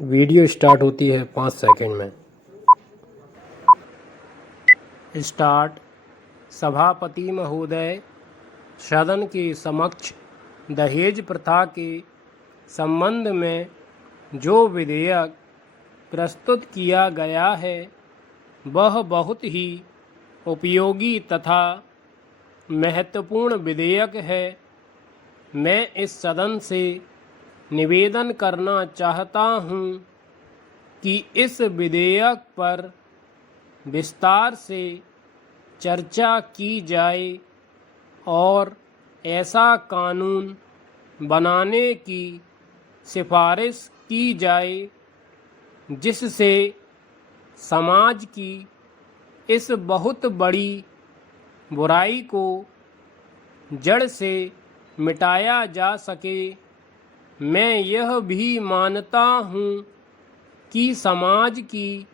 Video start होती है 5 second में। स्टार्ट। सभापति महोदय, सदन के समक्ष दहेज प्रथा के संबंध में जो विधेयक प्रस्तुत किया गया है वह बहुत ही उपयोगी तथा महत्वपूर्ण विधेयक है। मैं इस सदन से निवेदन करना चाहता हूँ कि इस विधेयक पर विस्तार से चर्चा की जाए और ऐसा कानून बनाने की सिफारिश की जाए जिससे समाज की इस बहुत बड़ी बुराई को जड़ से मिटाया जा सके। मैं यह भी मानता हूँ कि समाज की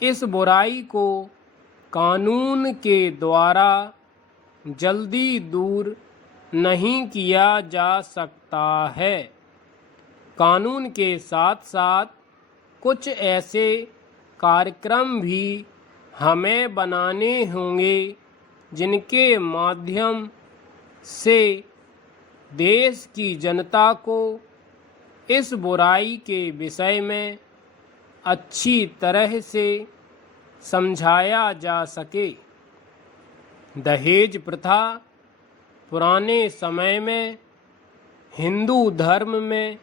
इस बुराई को कानून के द्वारा जल्दी दूर नहीं किया जा सकता है। कानून के साथ साथ कुछ ऐसे कार्यक्रम भी हमें बनाने होंगे जिनके माध्यम से देश की जनता को इस बुराई के विषय में अच्छी तरह से समझाया जा सके। दहेज प्रथा पुराने समय में हिंदू धर्म में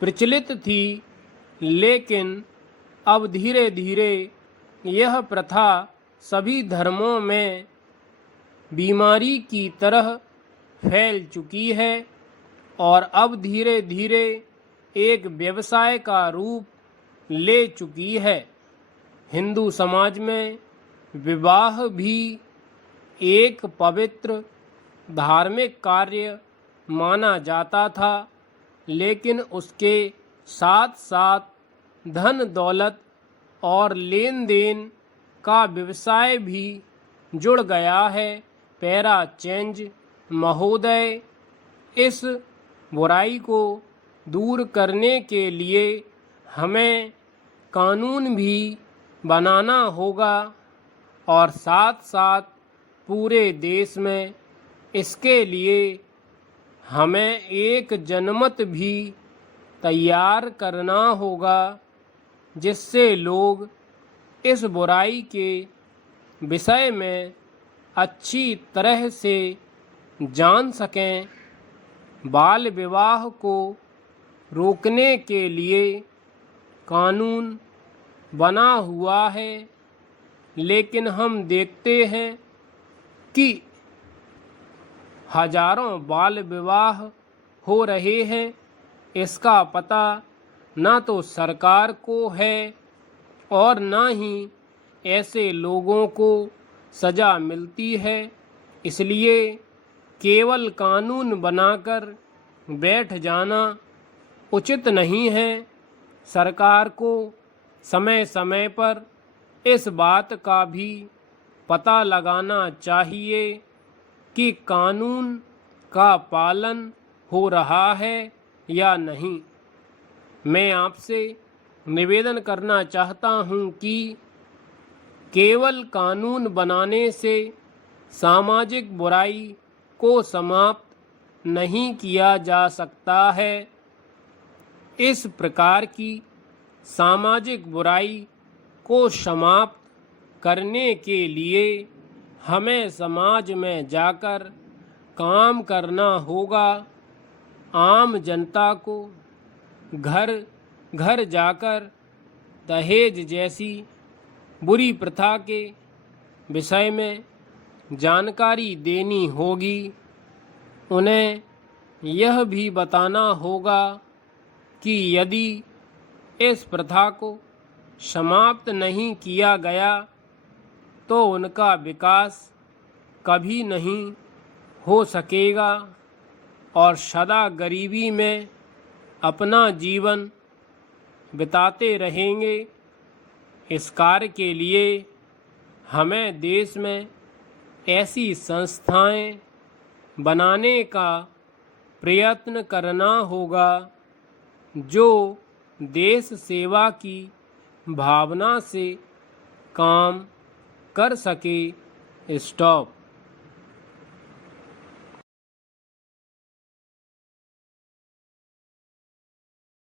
प्रचलित थी, लेकिन अब धीरे धीरे यह प्रथा सभी धर्मों में बीमारी की तरह फैल चुकी है और अब धीरे धीरे एक व्यवसाय का रूप ले चुकी है। हिंदू समाज में विवाह भी एक पवित्र धार्मिक कार्य माना जाता था, लेकिन उसके साथ साथ धन दौलत और लेन देन का व्यवसाय भी जुड़ गया है। पैरा चेंज महोदय, इस बुराई को दूर करने के लिए हमें कानून भी बनाना होगा और साथ साथ पूरे देश में इसके लिए हमें एक जनमत भी तैयार करना होगा जिससे लोग इस बुराई के विषय में अच्छी तरह से जान सकें। बाल विवाह को रोकने के लिए कानून बना हुआ है, लेकिन हम देखते हैं कि हजारों बाल विवाह हो रहे हैं। इसका पता न तो सरकार को है और न ही ऐसे लोगों को सज़ा मिलती है। इसलिए केवल कानून बनाकर बैठ जाना उचित नहीं है। सरकार को समय समय पर इस बात का भी पता लगाना चाहिए कि कानून का पालन हो रहा है या नहीं। मैं आपसे निवेदन करना चाहता हूं कि केवल कानून बनाने से सामाजिक बुराई को समाप्त नहीं किया जा सकता है। इस प्रकार की सामाजिक बुराई को समाप्त करने के लिए हमें समाज में जाकर काम करना होगा। आम जनता को घर घर जाकर दहेज जैसी बुरी प्रथा के विषय में जानकारी देनी होगी। उन्हें यह भी बताना होगा कि यदि इस प्रथा को समाप्त नहीं किया गया तो उनका विकास कभी नहीं हो सकेगा और सदा गरीबी में अपना जीवन बिताते रहेंगे। इस कार्य के लिए हमें देश में ऐसी संस्थाएं बनाने का प्रयत्न करना होगा जो देश सेवा की भावना से काम कर सके। स्टॉप।